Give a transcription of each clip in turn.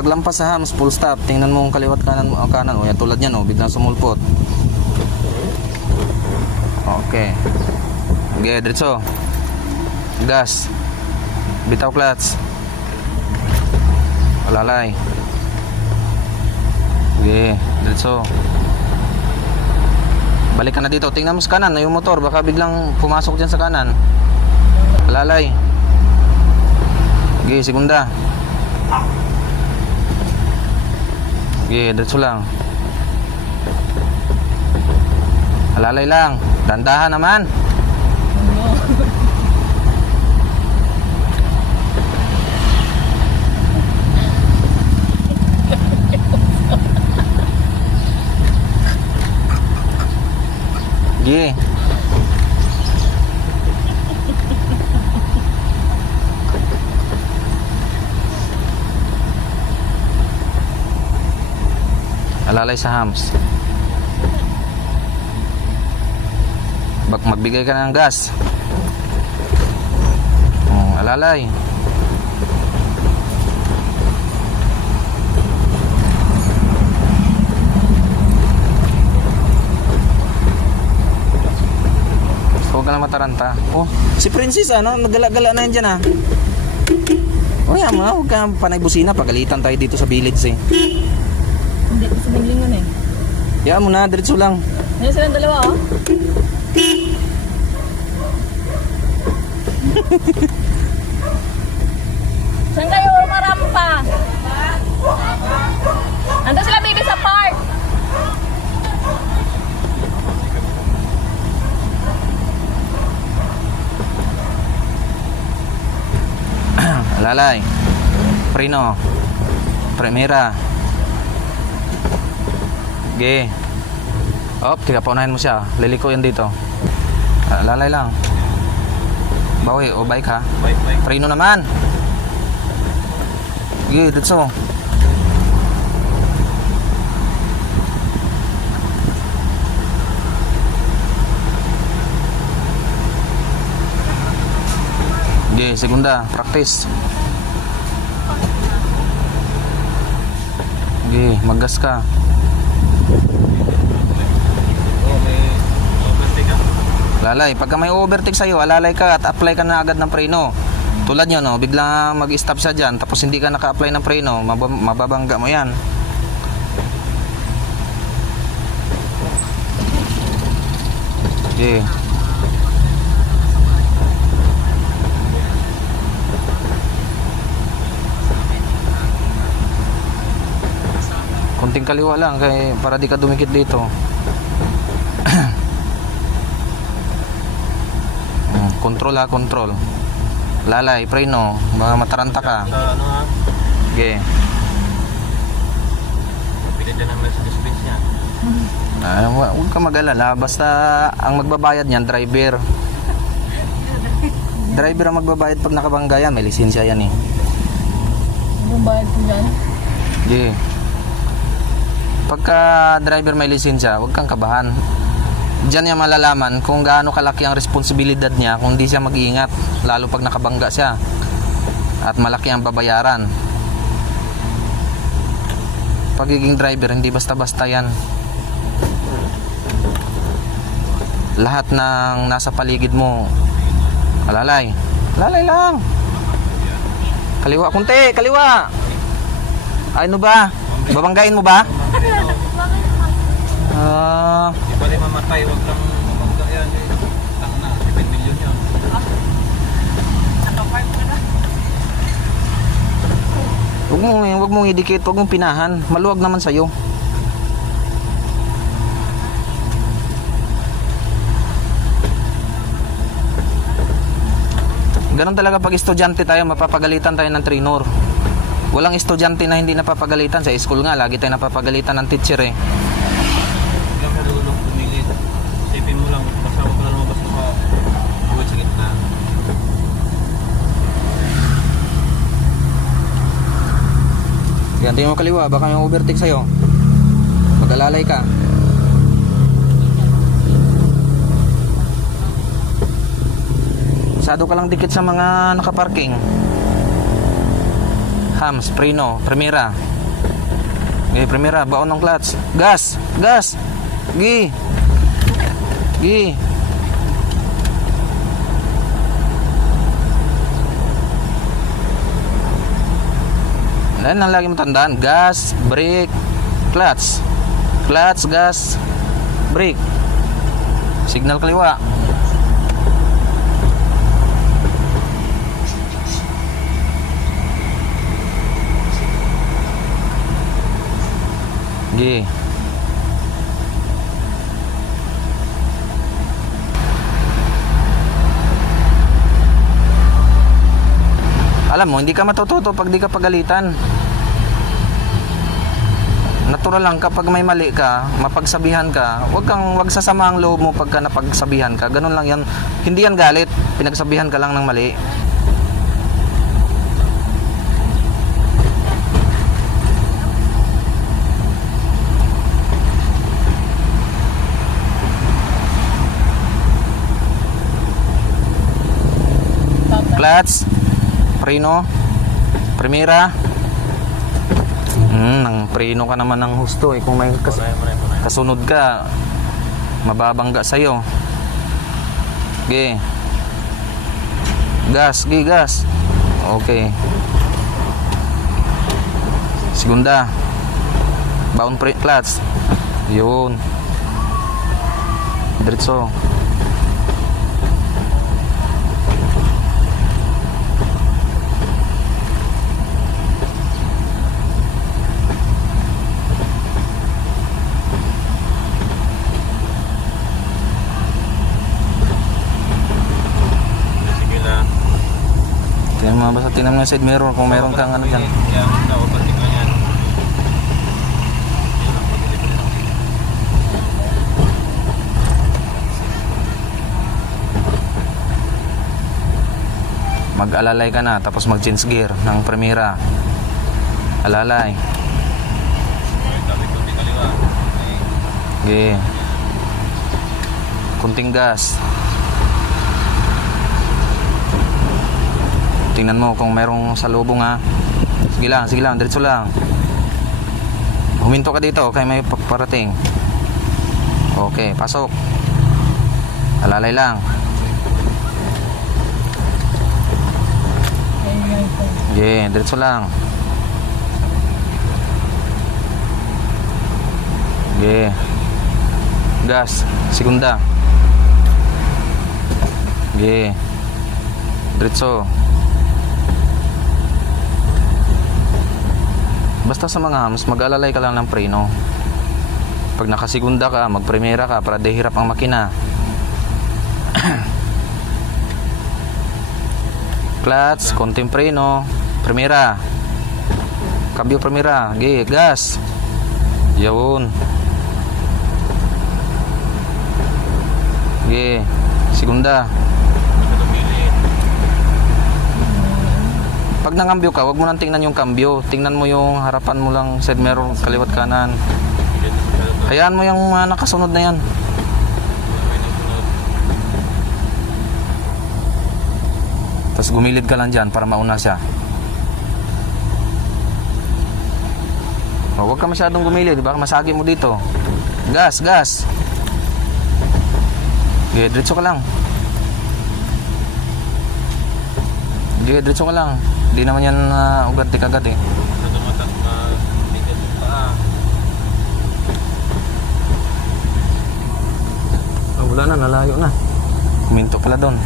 paglampas sa hams, full stop. Tingnan mo ang kaliwat kanan mo, ang kanan. O yan, tulad niyan, oh, biglang sumulpot. Okay. Okay, diretso. Gas. Bitaw clutch. Alalay. Okay, diretso. Balik ka na dito. Tingnan mo sa kanan, yung motor. Baka biglang pumasok dyan sa kanan. Alalay. Okay, segunda. Okay, diretso lang. Alalay lang. Dandahan naman. Okay. Alalay sa hams. Magbigay ka ng gas. Alalay. Huwag ka na mataranta. Oh, si Princess ano, nagala-gala na yan dyan oh yan mo, huwag ka panay busina. Pagalitan tayo dito sa village Hindi, kasi naglingon Yan mo na, diretso lang. Yan silang dalawa Saan kayo marampa? Ando sila baby sa park. Alalay. Preno. Primera. Okay. Tiga paunahin mo siya. Liliko yan dito. Alalay lang. Bawi o bike ha? Bike. Preno naman. Okay, ditso. Okay, segunda, practice. Okay, maggas ka. Lalay, pagka may overtake sa'yo, alalay ka at apply ka na agad ng preno. Tulad nyo, no, bigla mag-stop siya dyan, tapos hindi ka naka-apply ng preno, mababangga mo yan. Okay. Kunting kaliwa lang para di ka dumikit dito. Control ha, control. Lalay, preno, mataranta ka. Okay. Pilit na naman sa dispense niya. Huwag ka mag-alala. Basta ang magbabayad niyan, driver. Driver ang magbabayad pag nakabangga yan. May lisensya yan Anong bayad ko dyan? Okay. Pagka driver may lisensya, huwag kang kabahan. Diyan niya malalaman kung gaano kalaki ang responsibilidad niya kung di siya mag-iingat, lalo pag nakabangga siya at malaki ang babayaran. Pagiging driver, hindi basta-basta yan. Lahat ng nasa paligid mo, alalay lang. Kaliwa, kunti, kaliwa. Ano ba? Babanggain mo ba? Di ba rin mamatay, huwag kang mamangga yan Tang na, 7 million yan. Huwag mong idikit, huwag mong pinahan. Maluwag naman sa'yo. Ganon talaga pag estudyante tayo, mapapagalitan tayo ng trainer. Walang estudyante na hindi napapagalitan. Sa school nga, lagi tayo napapagalitan ng teacher Huwag kang marunong pumilit. Isipin mo lang, basta huwag ka lang lumabas sa buwit sa gitna. Yan, tingin mo kaliwa, baka may overtake sa'yo. Mag-alalay ka. Masyado ka lang dikit sa mga nakaparking. Hams, preno, primera. Okay, primera, baon ng clutch. Gas, gas. Gi. Gi. Yan ang lagi mo tandaan. Gas, brake, clutch. Clutch, gas, brake. Signal kaliwa. Gi. Alam mo, hindi ka matututo pag di ka pagalitan. Natural lang kapag may mali ka, mapagsabihan ka, wag sasama ang loob mo pagka napagsabihan ka. Ganun lang 'yan. Hindi yan galit, pinagsabihan ka lang ng mali. Clutch, preno, primera. Nang preno ka naman ng husto eh. Kung may kasunod ka, mababangga sa'yo. Okay. Gas, gas. Okay. Segunda. Baon clutch. Yun. Diretso. Basta tingnan mo yung side mirror kung meron kang ano dyan. Mag-alalay ka na tapos mag-change gear ng primera. Alalay. Okay. Kunting gas. Tingnan mo kung merong salubong ha. Sige lang, diretso lang. Huminto ka dito kaya may parating. Okay, pasok. Alalay lang. Okay, diretso lang. Okay. Gas, segunda. Okay. Diretso. Basta sa mga hams, mag-alalay ka lang ng preno. Pag nakasigunda ka, magprimera ka para di hirap ang makina. Clutch, konting preno, primera. Cambio primera, gas. Yun. Segunda. Pag nangambyo ka, wag mo nang tingnan yung cambio. Tingnan mo yung harapan mo lang, side mirror, kaliwat kanan. Hayaan mo yung nakasunod na yan. Tapos gumilid ka lang dyan para mauna siya. Huwag ka masyadong gumilid, baka masagi mo dito. Gas. Okay, diretso ka lang. Okay, diretso ka lang. Hindi naman yan ugat kagat eh. Wala na, nalayo na. Huminto pala doon.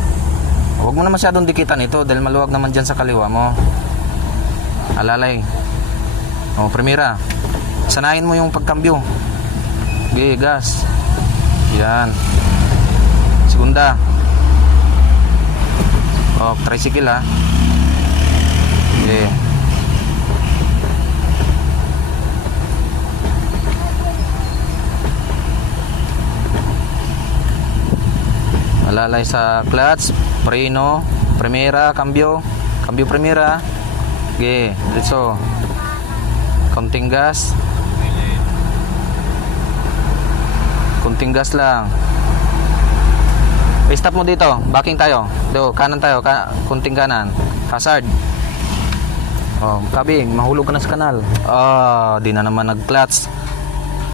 Huwag mo na masyadong dikitan ito dahil maluwag naman dyan sa kaliwa mo. Alalay. Primera. Sanayin mo yung pagkambyo. Okay, gas. Yan. Segunda. Tricycle ha. Okay. Alalay sa clutch, preno, primera, cambio primera. Okay, diretso. Konting gas. Konting gas lang. Stop mo dito, backing tayo. Kanan tayo, konting kanan. Hazard. Oh, Kabi, mahulog ka na sa kanal. Di na naman nag-clutch.